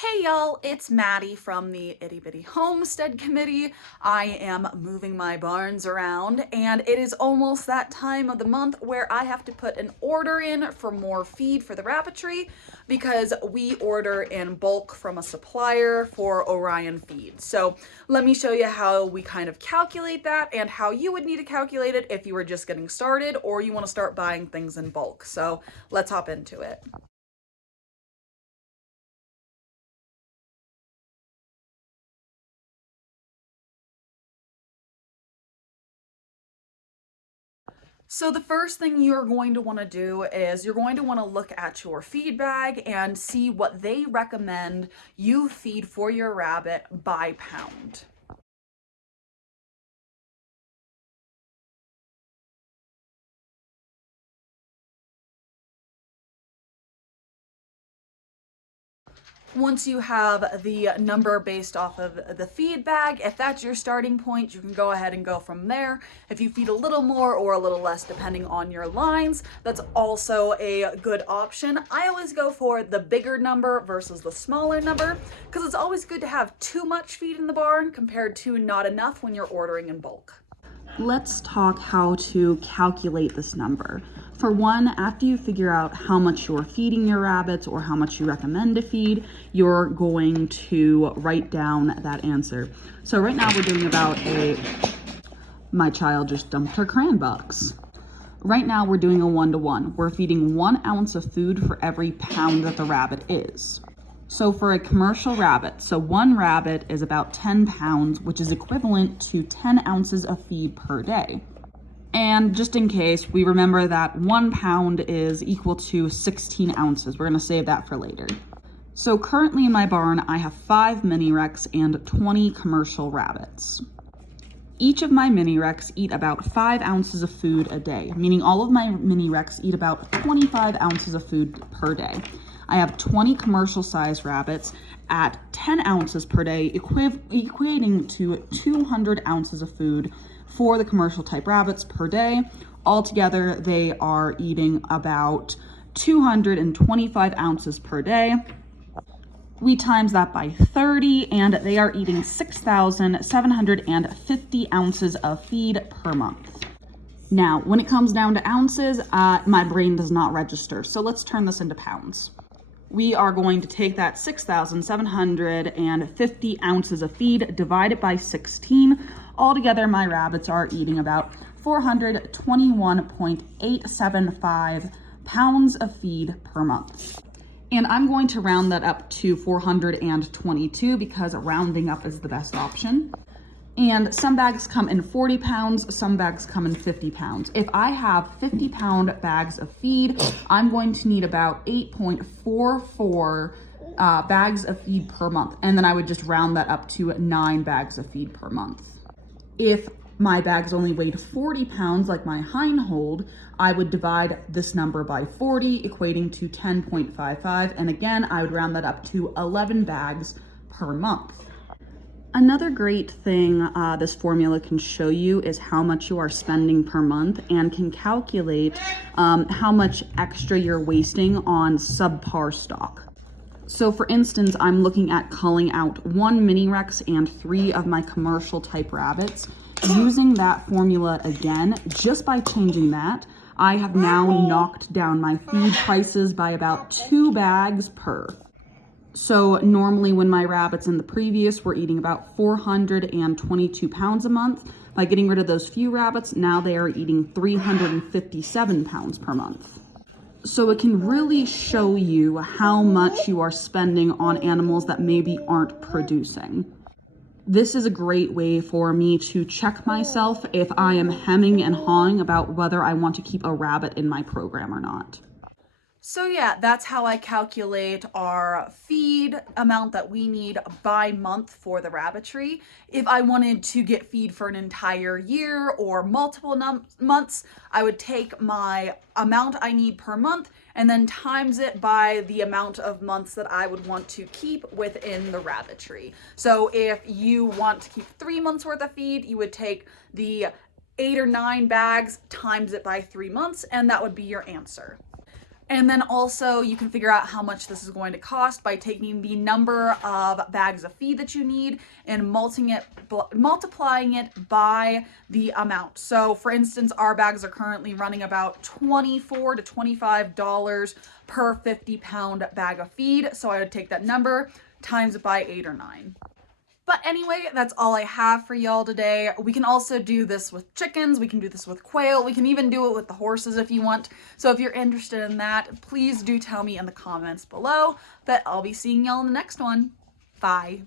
Hey y'all, it's Maddie from the Itty Bitty Homestead Committee. I am moving my barns around and it is almost that time of the month where I have to put an order in for more feed for the rabbitry because we order in bulk from a supplier for Orion feed. So let me show you how we kind of calculate that and how you would need to calculate it if you were just getting started or you want to start buying things in bulk. So let's hop into it. So the first thing you're going to want to do is you're going to want to look at your feed bag and see what they recommend you feed for your rabbit by pound. Once you have the number based off of the feed bag, if that's your starting point, you can go ahead and go from there. If you feed a little more or a little less depending on your lines, that's also a good option. I always go for the bigger number versus the smaller number because it's always good to have too much feed in the barn compared to not enough when you're ordering in bulk. Let's talk how to calculate this number. For one, after you figure out how much you're feeding your rabbits or how much you recommend to feed, you're going to write down that answer. So right now we're doing my child just dumped her crayon box. Right now we're doing a 1-to-1. We're feeding 1 ounce of food for every pound that the rabbit is. So for a commercial rabbit, so one rabbit is about 10 pounds, which is equivalent to 10 ounces of feed per day. And just in case, we remember that 1 pound is equal to 16 ounces. We're gonna save that for later. So currently in my barn, I have 5 mini recs and 20 commercial rabbits. Each of my mini recs eat about 5 ounces of food a day, meaning all of my mini recs eat about 25 ounces of food per day. I have 20 commercial size rabbits at 10 ounces per day, equating to 200 ounces of food for the commercial type rabbits per day. Altogether, they are eating about 225 ounces per day. We times that by 30 and they are eating 6,750 ounces of feed per month. Now, when it comes down to ounces, my brain does not register. So let's turn this into pounds. We are going to take that 6,750 ounces of feed, divide it by 16. Altogether, my rabbits are eating about 421.875 pounds of feed per month. And I'm going to round that up to 422 because rounding up is the best option. And some bags come in 40 pounds, some bags come in 50 pounds. If I have 50-pound bags of feed, I'm going to need about 8.44 bags of feed per month. And then I would just round that up to 9 bags of feed per month. If my bags only weighed 40 pounds, like my hind hold, I would divide this number by 40, equating to 10.55. And again, I would round that up to 11 bags per month. Another great thing this formula can show you is how much you are spending per month and can calculate how much extra you're wasting on subpar stock. So for instance, I'm looking at culling out 1 mini rex and 3 of my commercial type rabbits. Using that formula again, just by changing that, I have now knocked down my feed prices by about 2 bags per. So normally when my rabbits in the previous were eating about 422 pounds a month, by getting rid of those few rabbits, now they are eating 357 pounds per month. So it can really show you how much you are spending on animals that maybe aren't producing. This is a great way for me to check myself if I am hemming and hawing about whether I want to keep a rabbit in my program or not. So yeah, that's how I calculate our feed amount that we need by month for the rabbitry. If I wanted to get feed for an entire year or multiple months, I would take my amount I need per month and then times it by the amount of months that I would want to keep within the rabbitry. So if you want to keep 3 months worth of feed, you would take the 8 or 9 bags, times it by 3 months, and that would be your answer. And then also you can figure out how much this is going to cost by taking the number of bags of feed that you need and multiplying it by the amount. So for instance, our bags are currently running about $24 to $25 per 50-pound bag of feed. So I would take that number, times it by 8 or 9. But anyway, that's all I have for y'all today. We can also do this with chickens, we can do this with quail, we can even do it with the horses if you want. So if you're interested in that, please do tell me in the comments below. But I'll be seeing y'all in the next one. Bye.